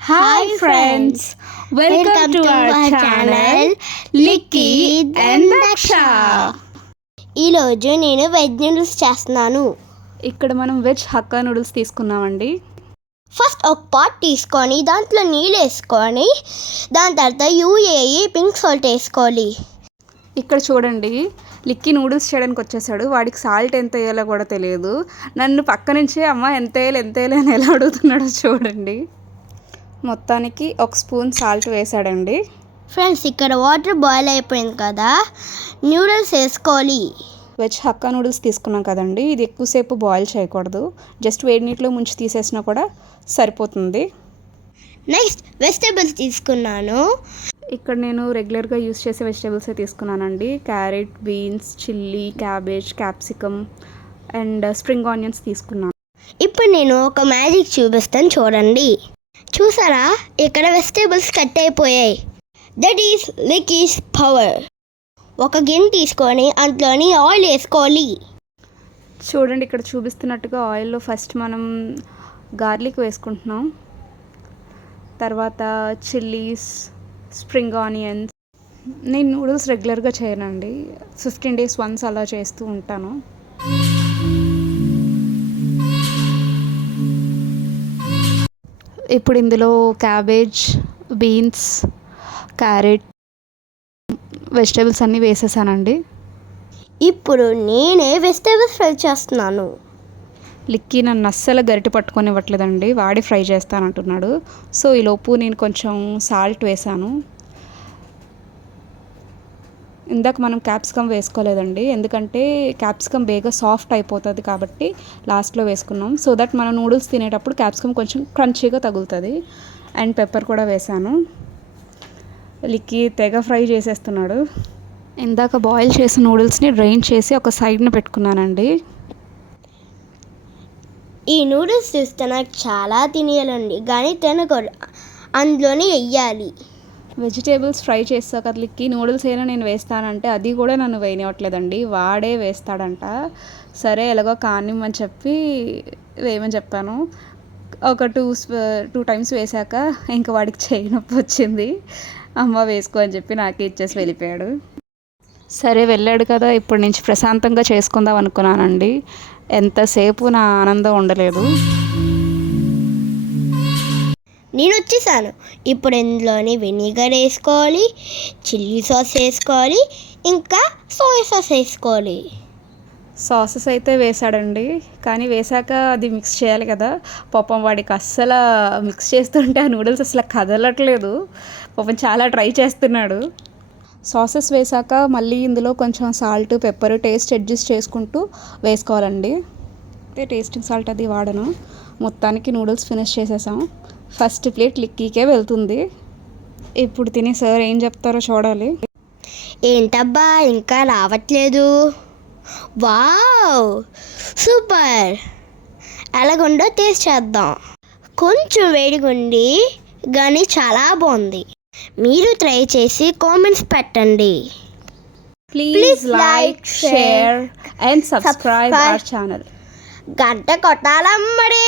Hi friends, welcome to our channel Licky and Daksha. ఈరోజు నేను veg noodles చేస్తున్నాను. ఇక్కడ మనం వెజ్ హక్కా నూడిల్స్ తీసుకున్నామండి. ఫస్ట్ ఒక పాట్ తీసుకొని దాంట్లో నీళ్ళు వేసుకొని దాని తర్వాత యూఏఈ పింక్ సాల్ట్ వేసుకోవాలి. ఇక్కడ చూడండి, లిక్కీ నూడిల్స్ చేయడానికి వచ్చేసాడు. వాడికి సాల్ట్ ఎంత వేయాలో కూడా తెలియదు. నన్ను పక్క నుంచే అమ్మ ఎంత వేయాలి అని ఎలా అడుగుతున్నాడో చూడండి. మొత్తానికి ఒక స్పూన్ సాల్ట్ వేసాడండి. ఫ్రెండ్స్, ఇక్కడ వాటర్ బాయిల్ అయిపోయింది కదా, నూడిల్స్ వేసుకోవాలి. వెజ్ హక్కా నూడిల్స్ తీసుకున్నాం కదండి, ఇది ఎక్కువసేపు బాయిల్ చేయకూడదు. జస్ట్ వేడి నీటిలో ముంచి తీసేసినా కూడా సరిపోతుంది. నెక్స్ట్ వెజిటేబుల్స్ తీసుకున్నాను. ఇక్కడ నేను రెగ్యులర్గా యూస్ చేసే వెజిటేబుల్సే తీసుకున్నానండి. Carrot, beans, chilli, cabbage, capsicum and spring onions తీసుకున్నాను. ఇప్పుడు నేను ఒక మ్యాజిక్ చూపిస్తాను, చూడండి. చూసారా, ఇక్కడ వెజిటేబుల్స్ కట్ అయిపోయాయి. దట్ ఈస్ లిక్కీస్ పవర్. ఒక గిన్నె తీసుకొని అందులోని ఆయిల్ వేసుకోవాలి. చూడండి, ఇక్కడ చూపిస్తున్నట్టుగా ఆయిల్లో ఫస్ట్ మనం గార్లిక్ వేసుకుంటున్నాం, తర్వాత చిల్లీస్, స్ప్రింగ్ ఆనియన్స్. నేను నూడిల్స్ రెగ్యులర్గా చేయనండి, 15 days వన్స్ అలా చేస్తూ ఉంటాను. ఇప్పుడు ఇందులో క్యాబేజ్, బీన్స్, క్యారెట్, వెజిటేబుల్స్ అన్నీ వేసేసానండి. ఇప్పుడు నేనే వెజిటేబుల్స్ ఫ్రై చేస్తున్నాను. లిక్కీ నన్ను అస్సలు గరిటె పట్టుకొని ఇవ్వట్లేదండి, వాడి ఫ్రై చేస్తానంటున్నాడు. సో ఈలోపు నేను కొంచెం సాల్ట్ వేసాను. ఇందాక మనం క్యాప్సికమ్ వేసుకోలేదండి, ఎందుకంటే క్యాప్సికమ్ బేగా సాఫ్ట్ అయిపోతుంది కాబట్టి లాస్ట్లో వేసుకున్నాం. సో దట్ మనం నూడిల్స్ తినేటప్పుడు క్యాప్సికమ్ కొంచెం క్రంచీగా తగులుతుంది. అండ్ పెప్పర్ కూడా వేసాను. లిక్కీ తెగ ఫ్రై చేసేస్తున్నాడు. ఇందాక బాయిల్ చేసిన నూడిల్స్ని డ్రైన్ చేసి ఒక సైడ్న పెట్టుకున్నానండి. ఈ నూడిల్స్ చూస్తే నాకు చాలా తినేయాలండి, కానీ తినకూడదు, అందులోనే వెయ్యాలి. వెజిటేబుల్స్ ఫ్రై చేస్తా కదా లిక్కీ, నూడిల్స్ అయినా నేను వేస్తానంటే అది కూడా నన్ను వేయనివ్వట్లేదండి, వాడే వేస్తాడంట. సరే ఎలాగో కానివ్వమని చెప్పి వేయమని చెప్పాను. ఒక టూ టైమ్స్ వేసాక ఇంకా వాడికి చేయి నొప్పి వచ్చింది. అమ్మ వేసుకో అని చెప్పి నాకే ఇచ్చేసి వెళ్ళిపోయాడు. సరే వెళ్ళాడు కదా, ఇప్పటి నుంచి ప్రశాంతంగా చేసుకుందాం అనుకున్నానండి. ఎంతసేపు నా ఆనందం ఉండలేదు. నేను వచ్చేసాను. ఇప్పుడు ఇందులోని వెనిగర్ వేసుకోవాలి, చిల్లీ సాస్ వేసుకోవాలి, ఇంకా సోయా సాస్ వేసుకోవాలి. సాసెస్ అయితే వేసాడండి, కానీ వేసాక అది మిక్స్ చేయాలి కదా. పాపం వాడికి అస్సలు మిక్స్ చేస్తుంటే ఆ నూడిల్స్ అసలు కదలట్లేదు. పాపం చాలా ట్రై చేస్తున్నాడు. సాసెస్ వేసాక మళ్ళీ ఇందులో కొంచెం సాల్ట్, పెప్పర్ టేస్ట్ అడ్జస్ట్ చేసుకుంటూ వేసుకోవాలండి. అయితే టేస్టింగ్ సాల్ట్ అది వాడను. మొత్తానికి నూడిల్స్ ఫినిష్ చేసేసాం. ఫస్ట్ ప్లేట్ లిక్కీకే వెళ్తుంది. ఇప్పుడు తిని సార్ ఏం చెప్తారో చూడాలి. ఏంటబ్బా ఇంకా రావట్లేదు? Wow, super! ఎలాగుండో టేస్ట్ చేద్దాం. కొంచెం వేడిగుండి కానీ చాలా బాగుంది. మీరు ట్రై చేసి కామెంట్స్ పెట్టండి. Please like, share and subscribe our channel. గంట కొట్టాలమ్మడి.